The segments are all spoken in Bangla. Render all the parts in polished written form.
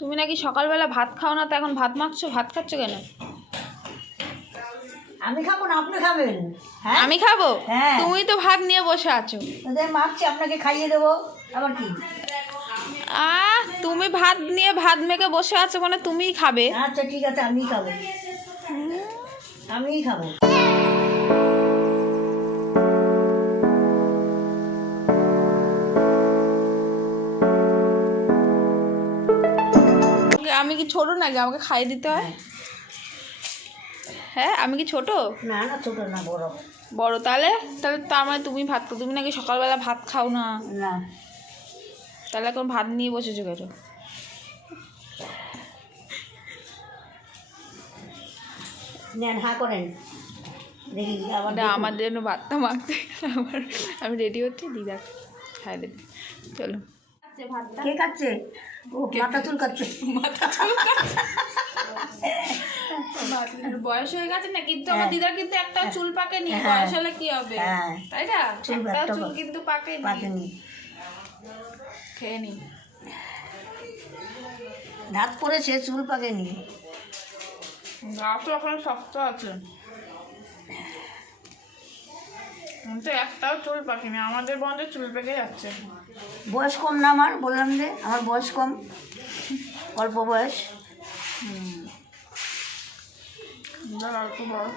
তুমি নাকি সকালবেলা ভাত খাও না, তো এখন ভাত মাখছো, ভাত খাচ্ছ কেন? আমি খাবো না, আপনি খাবেন? হ্যাঁ আমি খাবো? হ্যাঁ। তুমি তো ভাত নিয়ে বসে আছো। মাখছি, আপনাকে খাইয়ে দেবো আবার কি? তুমি ভাত নিয়ে ভাত মেখে বসে আছো মানে তুমিই খাবে। আচ্ছা ঠিক আছে, আমিই খাবো, আমিই খাবো। আমি কি ছোট নাকি আমাকে খাইয়ে দিতে হয়? হ্যাঁ, আমি কি ছোট? না না, ছোট না, বড়। বড়? তাহলে তাহলে তার মানে তুমি ভাত খাও। তুমি নাকি সকালবেলা ভাত খাও না। না, তাহলে এখন ভাত নিয়ে বসেছো কেন? নেন, হা করেন, দেখি আবার আমার জন্য ভাতটা মাখতে। আবার আমি রেডি হচ্ছি, দিদা খাই দেবে। চলো। কে খাচ্ছে? ও মাথা চুল কাটছে। বয়স হয়ে গেছে না, কিন্তু আমার দিদার কিন্তু একটা চুল পাকেনি। বয়স হলে কি হবে, তাই না? একটা চুল কিন্তু পাকেনি। খেয়ে নি, দাঁত পড়েছে, চুল পাকেনি। গাছ তো এখন শক্ত আছে, কিন্তু একটাও চুল পাকেনি। আমাদের বন্ধে চুল পেকে যাচ্ছে। বয়স কম না আমার, বললাম যে আমার বয়স কম, অল্প বয়স। অল্প বয়স,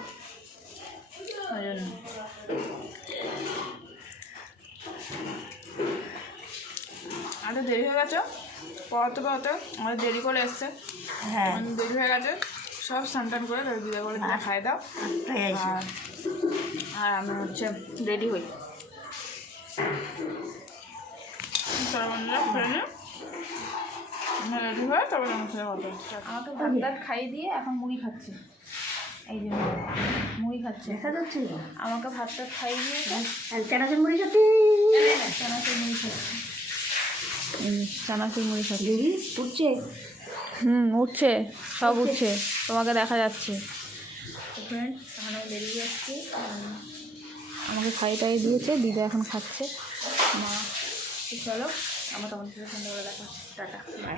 ওই জন্য। আরে দেরি হয়ে গেছে পড়াতে আমাদের দেরি করে এসছে। হ্যাঁ, দেরি হয়ে গেছে, সব স্নান করে দিদা বলে দিদা খাই দাও। আর আমি হচ্ছে রেডি হই। রেডি হয়ে তারপরে আমার সাথে কথা হচ্ছে। আমাকে ভাত টাত খাইয়ে দিয়ে এখন মুড়ি খাচ্ছে। এই যে মুড়ি খাচ্ছে, দেখা যাচ্ছে। আমাকে ভাত টাত খাইয়ে দিয়ে চানাচুর মুড়ি খাচ্ছি, চানাচুর মুড়ি খাচ্ছে। চানাচুর মুড়ি খাচ্ছে। দিদি উঠছে, উঠছে, সব উঠছে, তোমাকে দেখা যাচ্ছে। ফ্রেন্ড, এখন আমি বেরিয়ে যাচ্ছি। আমাকে খাইয়ে টাইয়ে দিয়েছে, দিদা এখন খাচ্ছে। মা চলো, আমার তোমাদের সাথে সন্ধ্যাবেলা দেখা হচ্ছে। Tata, by.